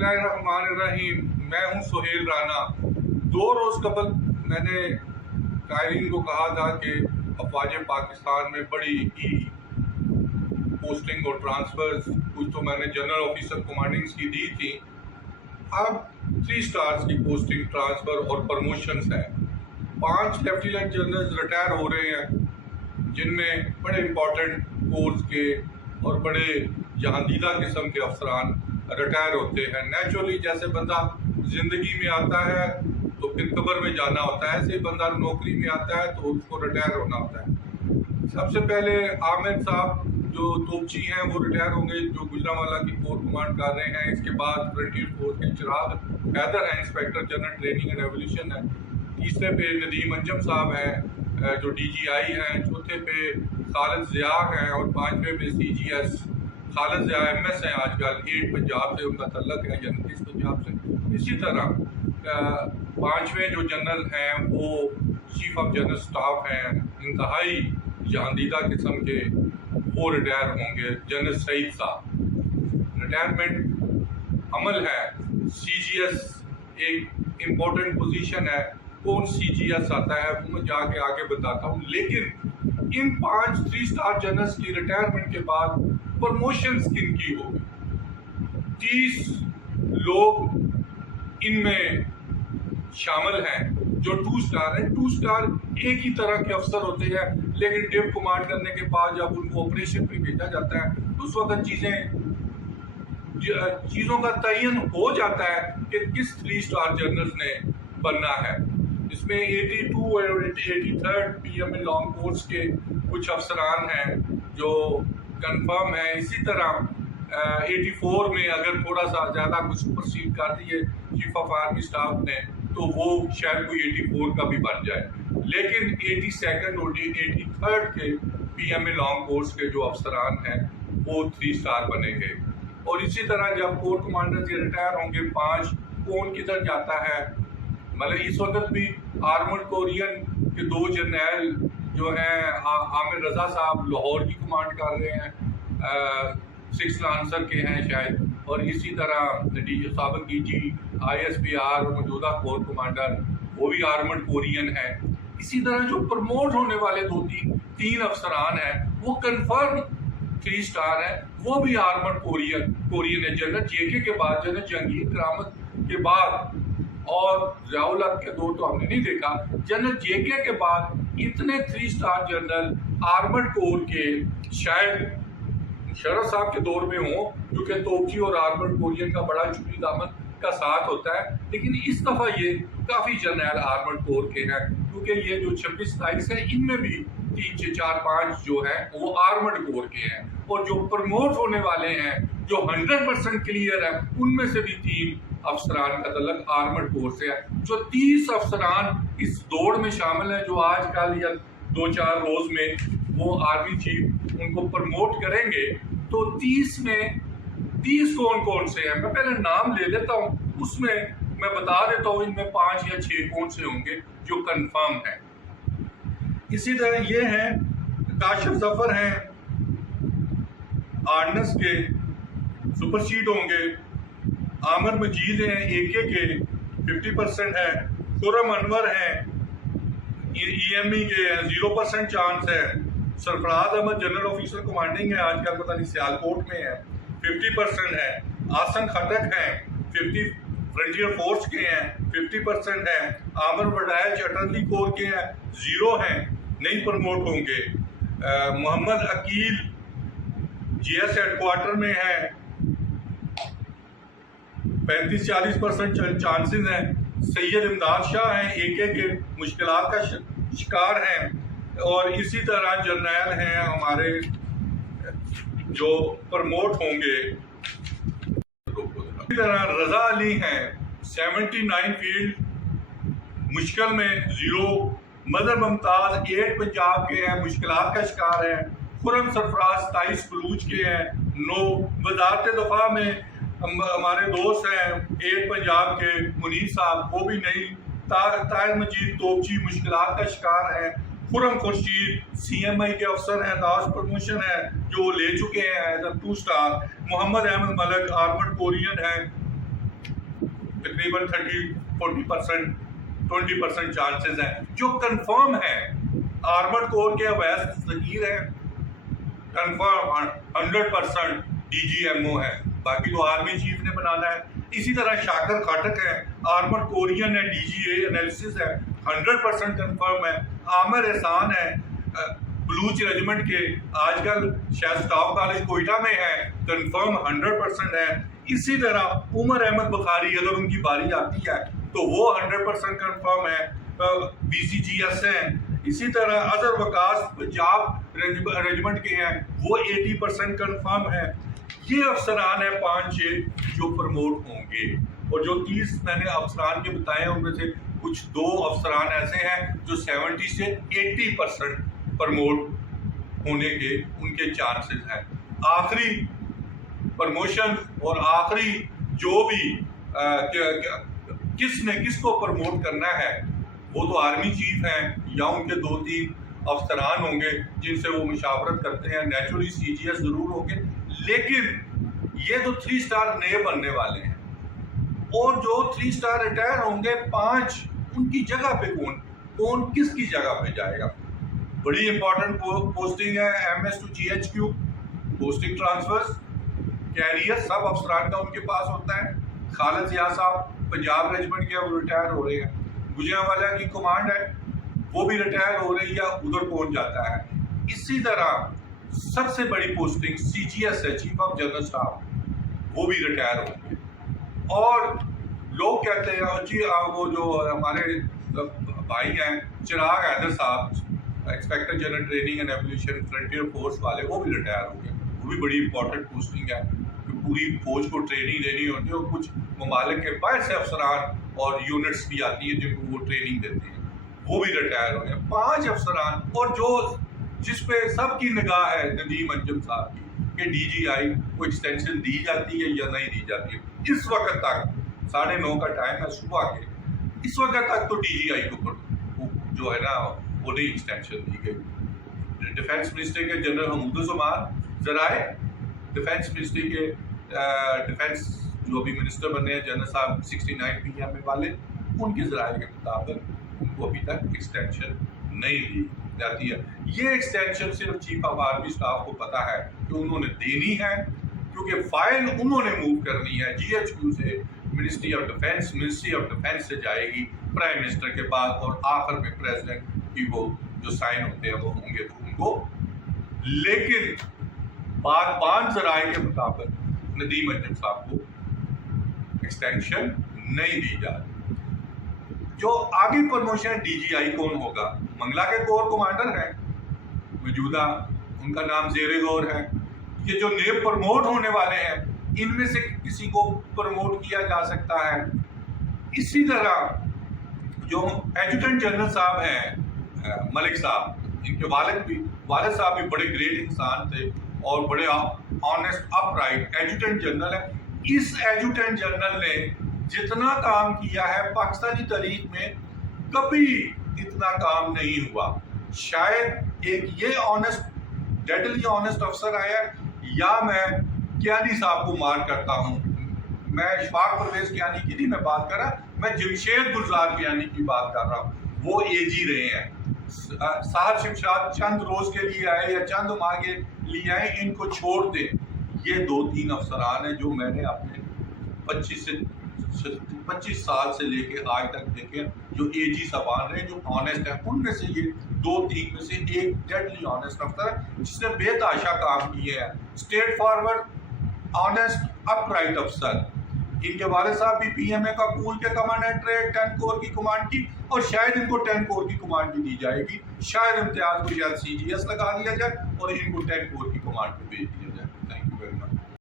बिस्मिल्लाहिर्रहमानिर्रहीम। मैं हूं सुहेल राना। 2 रोज़ कबल मैंने कायरीन को कहा था कि अफवाज पाकिस्तान में बड़ी ही पोस्टिंग और ट्रांसफर्स, कुछ तो मैंने जनरल ऑफिसर कमांडिंग्स की दी थी, अब 3 स्टार्स की पोस्टिंग, ट्रांसफर और प्रमोशंस है। 5 लेफ्टिनेंट जनरल्स रिटायर हो रहे हैं, जिनमें बड़े इंपॉर्टेंट कोर्स के और बड़े जहांदीदा किस्म के अफसरान रिटायर होते हैं। नेचुरली जैसे बंदा ज़िंदगी में आता है तो फिर कब्र में जाना होता है, ऐसे ही बंदा नौकरी में आता है तो उसको रिटायर होना होता है। सबसे पहले आमिर साहब जो तोपची हैं वो रिटायर होंगे, जो गुजरांवाला की कोर कमांड कर रहे हैं। इसके बाद फ्रंटियर फोर्स के चिराग हैदर हैं, inspector general training and evolution है। तीसरे पे नदीम अंजम साहब हैं जो DGI हैं। चौथे पे खालिद ज़िया हैं और 5वें पे CGS खालिद ज़िया MS हैं। आजकल 8 पंजाब से उनका तल्लक है, जनरल इस पंजाब से। इसी तरह 5वें जो जनरल हैं वो चीफ ऑफ जनरल स्टाफ हैं, इंतहाई जहांदीदा किस्म के, वो रिटायर होंगे। जनरल सईद साहब रिटायरमेंट अमल है। CGS एक इम्पोर्टेंट पोजीशन है, कौन CGS आता है वो मैं जाके आगे बताता हूँ। लेकिन इन 3 स्टार जनरल्स की रिटायरमेंट के बाद प्रमोशंस किन की होगी? 30 लोग इनमें शामिल हैं जो 2 स्टार हैं। 2 स्टार एक ही तरह के अफसर होते हैं, लेकिन डिव कमांड करने के बाद जब उनको ऑपरेशन पे भेजा जाता है तो उस वक्त चीज़ों का तयन हो जाता है कि किस 3 स्टार जनरल्स ने बनना है। इसमें 82 और 83rd PMA लॉन्ग कोर्स के कुछ अफसरान हैं जो कंफर्म है। इसी तरह 84 में अगर थोड़ा सा ज़्यादा कुछ प्रोसीड कर दिए चीफ ऑफ आर्मी स्टाफ ने तो वो शायद कोई 84 का भी बन जाए। लेकिन 82nd और 83rd के PMA लॉन्ग कोर्स के जो अफसरान हैं वो 3 स्टार बनेंगे। और इसी तरह जब कोर कमांडर से रिटायर होंगे 5, कौन किधर जाता है? मतलब इस वक्त भी आर्मर्ड कोरियन के 2 जर्नैल जो हैं, आमिर रजा साहब लाहौर की कमांड कर रहे हैं, 6 लांसर के हैं शायद। और इसी तरह साबिक DG ISPR और मौजूदा कोर कमांडर वो भी आर्मर्ड कोरियन है। इसी तरह जो प्रमोट होने वाले 2-3 अफसरान हैं वो कंफर्म 3 स्टार है, वो भी आर्मर्ड कोरियन है। जनरल JK के बाद, जनरल जहांगीर करामत के बाद, और ज़ियाउल हक के 2 तो हमने नहीं देखा, जनरल JK के बाद इतने 3 स्टार जनरल आर्मर्ड कोर के शायद शरद साहब के दौर में हो, क्योंकि तोपची और आर्मर्ड कोरियन का बड़ा जुदी दामन का साथ होता है। लेकिन इस दफ़ा ये काफ़ी जनरल आर्मर्ड कोर के हैं, क्योंकि ये जो 26-27 है इनमें भी 3-4-5 जो है वो आर्मर्ड कोर के हैं। और जो प्रमोट होने वाले हैं जो 100% क्लियर है, उनमें से भी 3 अफसरान का तल्लक आर्मर्ड कोर से है। जो 30 अफसरान इस दौड़ में शामिल हैं, जो आजकल या 2-4 रोज में वो आर्मी चीफ उनको प्रमोट करेंगे, तो 30 में 30 कौन कौन से हैं मैं पहले नाम ले लेता हूँ, उसमें मैं बता देता हूँ इनमें 5 या 6 कौन से होंगे जो कंफर्म है। इसी तरह ये हैं काशिफ जफर हैं, आर्डनेंस के सुपरसीड होंगे। आमिर मजीद हैं AK के 50% है। खुर्रम अनवर हैं EME के 0% चांस है। Sarfaraz Ahmed general officer commanding है, आजकल पता नहीं सियालकोट में है, 50% है। आसन खटक हैं 50 फ्रंटियर फोर्स के हैं, 50% है। आमिर वडायच अटर्नी कोर के हैं, 0 हैं, नहीं प्रमोट होंगे। मोहम्मद अकील GS हेडक्वार्टर में है, 35-40% चांसेस हैं। सैयद इमदाद शाह हैं AK के, मुश्किलात का शिकार हैं। और इसी तरह जर्नैल हैं हमारे जो प्रमोट होंगे। इसी तरह रजा अली हैं 79 फील्ड मुश्किल में 0। मदर मुमताज 8 पंजाब के हैं, मुश्किलात का शिकार हैं। खुर्रम सरफराज 27 बलूच के हैं, 9। वजारत दफा में हमारे दोस्त हैं 8 पंजाब के मुनीर साहब, वो भी नहीं। ताहिर मजीद तोपची मुश्किलात का शिकार हैं। खुर्रम खुर्शीद CMI के अफसर हैं, लास्ट प्रमोशन है जो ले चुके हैं as 2 star. Mohammad Ahmad Malak armoured कोरियन हैं, تقریباً 30-40% 20% چانسز ہیں جو کنفرم ہیں. آرمڈ کور کے اویس ذخیر ہیں confirm 100% D G M O ہے, باقی تو آرمی چیف نے بنانا ہے. اسی طرح شاکر خاٹک ہے, آرمڈ کورین ہے, ڈی جی اے انالیسس ہے 100% کنفرم ہے. عامر احسان ہے بلوچ ریجمنٹ کے, آج کل شاید سٹاف کالج کوئٹہ میں ہے, کنفرم 100% ہے. اسی طرح عمر احمد بخاری اگر ان کی باری آتی ہے تو وہ 100% کنفرم ہے, بی سی جی ایس ہیں. اسی طرح اظہر وقاص پنجاب ریجمنٹ کے ہیں, وہ 80% کنفرم ہے. یہ افسران ہیں 5-6 جو پروموٹ ہوں گے, اور جو 30 میں نے افسران کے بتائے ہیں ان میں سے کچھ 2 افسران ایسے ہیں جو 70 سے 80% پروموٹ ہونے کے ان کے چانسز ہیں. آخری پروموشن اور آخری جو بھی کس نے کس کو پروموٹ کرنا ہے وہ تو آرمی چیف ہیں یا ان کے 2-3 افسران ہوں گے جن سے وہ مشاورت کرتے ہیں. نیچرلی سی جی ایس ضرور ہوں گے, لیکن یہ تو 3 سٹار نئے بننے والے ہیں, اور جو 3 سٹار ریٹائر ہوں گے 5 ان کی جگہ پہ کون کس کی جگہ پہ جائے گا. بڑی امپورٹنٹ پوسٹنگ ہے, M S to G H Q posting transfers, career سب افسران کا ان کے پاس ہوتا ہے. خالد ضیاء صاحب پنجاب ریجمنٹ کے وہ ریٹائر ہو رہے ہیں, گجرانوالہ کی کمانڈ ہے وہ بھی ریٹائر ہو رہی ہے, ادھر پہنچ جاتا ہے. اسی طرح سب سے بڑی پوسٹنگ سی جی ایس ہے, چیف آف جنرل اسٹاف, وہ بھی ریٹائر ہوں گے. اور لوگ کہتے ہیں جی وہ جو ہمارے بھائی ہیں چراغ حیدر صاحب inspector general training and evolution frontier force والے, وہ بھی ریٹائر ہو گئے. وہ بھی بڑی امپورٹنٹ پوسٹنگ ہے کہ پوری فوج کو ٹریننگ دینی ہوتی ہے, اور کچھ ممالک کے باہر سے افسران اور یونٹس بھی آتی ہیں جن کو وہ ٹریننگ دیتے ہیں, وہ بھی ریٹائر ہو گئے. 5 افسران, اور جو جس پہ سب کی نگاہ ہے ندیم انجم صاحب کی کہ ڈی جی آئی کو ایکسٹینشن دی جاتی ہے یا نہیں دی جاتی ہے. اس وقت تک 9:30 کا ٹائم ہے صبح کے, اس وقت تک تو ڈی جی آئی کو جو ہے نا وہ نہیں ایکسٹینشن دی گئی. ڈیفینس منسٹر کے جنرل حمود الزمان ذرائع, ڈیفینس منسٹری کے ڈیفینس جو بھی منسٹر بنے ہیں جنرل صاحب 69 پی ایم والے, ان کے ذرائع کے مطابق ان کو ابھی تک ایکسٹینشن نہیں دی جاتی ہے. یہ ایکسٹینشن صرف چیف آف آرمی اسٹاف کو پتا ہے کہ انہوں نے دینی ہے, کیونکہ فائل انہوں نے موو کرنی ہے جی ایچ کیو سے منسٹری آف ڈیفینس سے جائے گی پرائم منسٹر کے بعد, اور آخر میں پریزیڈنٹ کی وہ جو سائن ہوتے ہیں وہ ہوں گے تو ان کو. لیکن بان ذرائع کے مطابق ندیم انجم صاحب کو ایکسٹینشن نہیں دی جا رہی. جو آگے پروموشن ڈی جی آئی کون ہوگا, منگلا کے کور کمانڈر ہیں موجودہ, ان کا نام زیر غور ہے. یہ جو نئے پروموٹ ہونے والے ہیں ان میں سے کسی کو پروموٹ کیا جا سکتا ہے. اسی طرح جو ایڈجوٹنٹ جنرل صاحب ہیں ملک صاحب, ان کے والد صاحب بھی بڑے گریٹ انسان تھے اور بڑے honest up right adjutant general ہے. اس ایڈجوٹنٹ جنرل نے جتنا کام کیا ہے پاکستانی تاریخ میں کبھی اتنا کام نہیں ہوا. شاید ایک یہ آنیسٹ ڈیڈلی آنیسٹ افسر آیا, یا میں کیانی صاحب کو مار کرتا ہوں, میں اشفاق پرویز کیانی کی نہیں میں بات کر رہا, میں جمشید گلزار کیانی کی بات کر رہا ہوں. وہ اے جی رہے ہیں, صاحب شمشاد چند روز کے لیے آئے یا چند ماہ کے لیے آئے, ان کو چھوڑ دیں. یہ 2-3 افسران ہیں جو میں نے اپنے 25 سال سے لے کے آج تک دیکھے جو اے جی صاحبان رہے جو آنیسٹ ہیں. ان میں سے یہ 2-3 میں سے ایک ڈیڈلی آنیسٹ افسر ہے جس نے بے تحاشا کام کیے ہیں, straight forward honest up right افسر. ان کے والد صاحب بھی پی ایم اے کا پول کے کمانڈنٹ رہے, 10 کور کی کمانڈ کی, اور شاید ان کو 10 کور کی کمانڈ بھی دی جائے گی. شاید امتیاز کو شاید سی جی ایس لگا دیا جائے اور ان کو 10 کور کی کمانڈ پہ بھیج دیا جائے. Thank you very much.